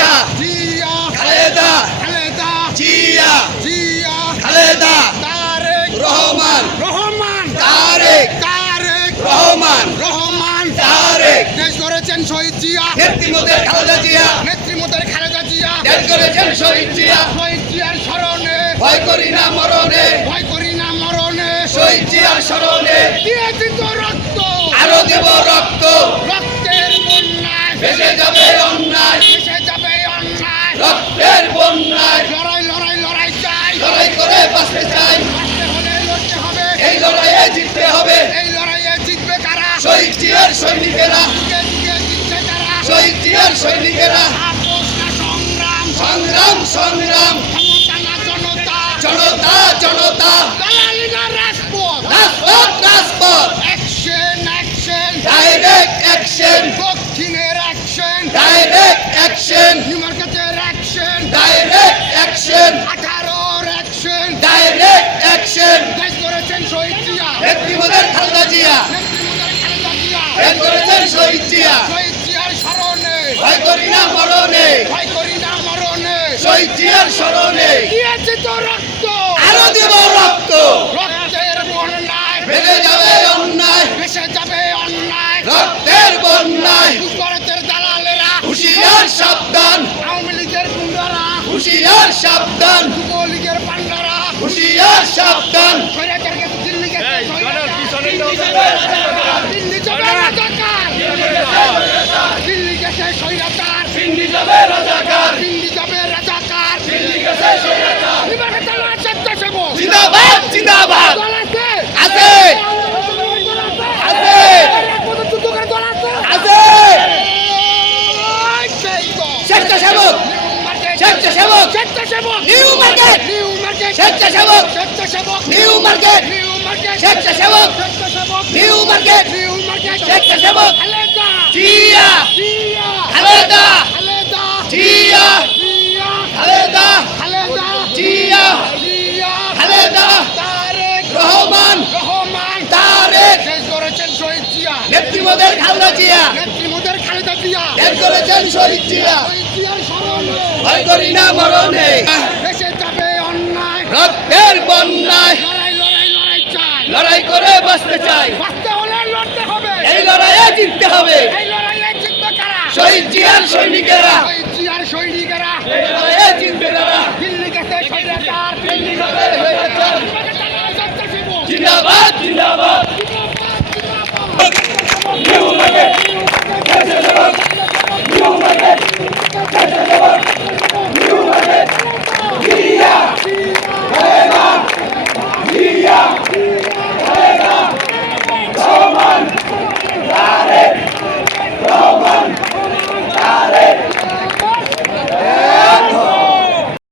জিয়া জিয়া খালেদা খালেদা জিয়া জিয়া খালেদা তারেক রহমান রহমান তারেক তারেক রহমান রহমান তারেক দেশ গড়েছেন শহীদ জিয়া নেত্রী মোদের খালেদা জিয়া নেত্রী মোদের খালেদা জিয়া দেশ করেছেন শহীদ জিয়া শহীদ জিয়ার স্মরণে ভয় করি না মরণে ভয় করি না মরণে শহীদ জিয়ার স্মরণে দিয়েছি তো রক্ত আরো দেব রক্ত রক্তের বন্যায় ভেসে যাবে অন্যায় ভেসে যাবে অন্যায় রক্তের বন্যায় লড়াই লড়াই লড়াই চাই লড়াই করে বাঁচতে চাই বাঁচতে হলে লড়তে হবে এই লড়াইয়ে জিততে হবে এই লড়াইয়ে জিতবে কারা শহীদ জিয়ার সৈনিকেরা দিকে দিকে জিতছে কারা শহীদ জিয়ার সৈনিকেরা আপোষ না সংগ্রাম সংগ্রাম সংগ্রাম ক্ষমতা না জনতা জনতা জনতা দালালি না রাজপথ রাজপথ রাজপথ অ্যাকশন অ্যাকশন ডাইরেক্ট অ্যাকশন দক্ষিণের অ্যাকশন ডাইরেক্ট অ্যাকশন নিউ মার্কেটের action direct action 18 action direct action দেশ করেছেন শহীদ জিয়া নেত্রী মোদের খালেদা জিয়া নেত্রী মোদের খালেদা জিয়া দেশ করেছেন শহীদ জিয়া শহীদ জিয়ার স্মরণে ভয় করি না মরণে ভয় করি না মরণে শহীদ জিয়ার স্মরণে দিয়েছি তো রক্ত আরো দেব রক্ত রক্তের বন্যায় ভেসে যাবে অন্যায় ভেসে যাবে অন্যায় রক্তের বন্যায় কুকরতের দালালেরা হুশিয়ার সাবধান আওয়ামী লীগের গুন্ডারা হুশিয়ার সাবধান যুবলীগের পান্ডারা হুশিয়ার সাবধান স্বৈরাচারকে দিল্লি গেছে দিল্লি যাবে রাজাকার দিল্লি গেছে স্বৈরাচার দিল্লি যাবে রাজাকার দিল্লি যাবে রাজাকার দিল্লি গেছে সৈরাচার নিবারকে চালা স্বেচ্ছাসেবক জিন্দাবাদ জিন্দাবাদ দল আছে আছে আছে যুদ্ধ করে দল আছে আছে স্বেচ্ছাসেবক স্বেচ্ছাসেবক স্বেচ্ছাসেবক নিউ মার্কেট নিউ মার্কেট স্বেচ্ছাসেবক স্বেচ্ছাসেবক নিউ মার্কেট নিউ মার্কেট স্বেচ্ছাসেবক স্বেচ্ছাসেবক নিউ মার্কেট নিউ মার্কেট স্বেচ্ছাসেবক খালেদা জিয়া জিয়া খালেদা খালেদা জিয়া জিয়া খালেদা খালেদা জিয়া জিয়া খালেদা তারেক রহমান রহমান তারেক শেষ করেছেন শহীদ জিয়া নেত্রী মোদের খালেদা জিয়া নেত্রী মোদের খালেদা জিয়া দেশ করেছেন শহীদ জিয়া শহীদ জিয়ার স্মরণে ভয় করি না মরণে দেশে যাবে অন্যায় রক্তের বন্যায় লড়াই লড়াই লড়াই চাই লড়াই করে বাঁচতে চাই বাঁচতে হলে লড়তে হবে এই লড়াইয়ে জিততে হবে এই লড়াইয়ে জিতবে কারা শহীদ জিয়ার সৈনিকেরা শহীদ জিয়ার সৈনিকেরা এই লড়াইয়ে জিতবে তারা দিল্লি গেছে স্বৈরাচার দিল্লি যাবে সৈরাচার স্বেচ্ছাসেবক জিন্দাবাদ জিন্দাবাদ New Market New Market New Market Zia Khaleda Zia Khaleda Rahman Tareq Rahman